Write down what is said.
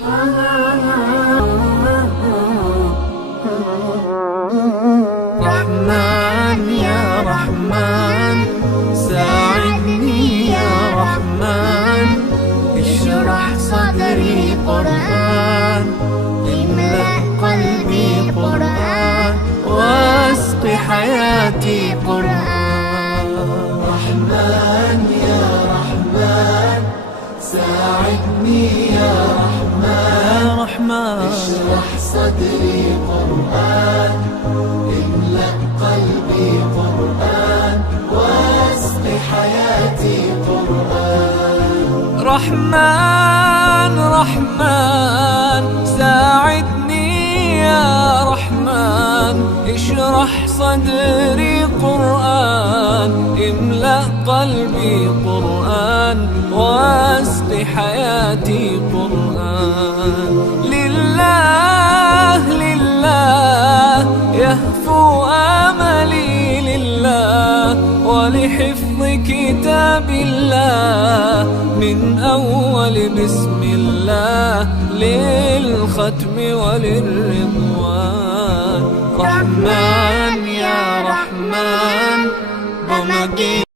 رحمن يا رحمن ساعدني يا رحمن، اشرح صدري قرآن، املأ قلبي قرآن، واسق حياتي قرآن. رحمن يا رحمن ساعدني يا رحمن، اشرح صدري قرآن، املأ قلبي قرآن، واسق حياتي قرآن. رحمن رحمن ساعدني يا رحمن، اشرح صدري قرآن، املأ قلبي قرآن، واسق حياتي قرآن. لله لله يهفو آملي لله، ولحفظ كتاب الله من أول بسم الله للختم وللرضوان. رحمن يا رحمن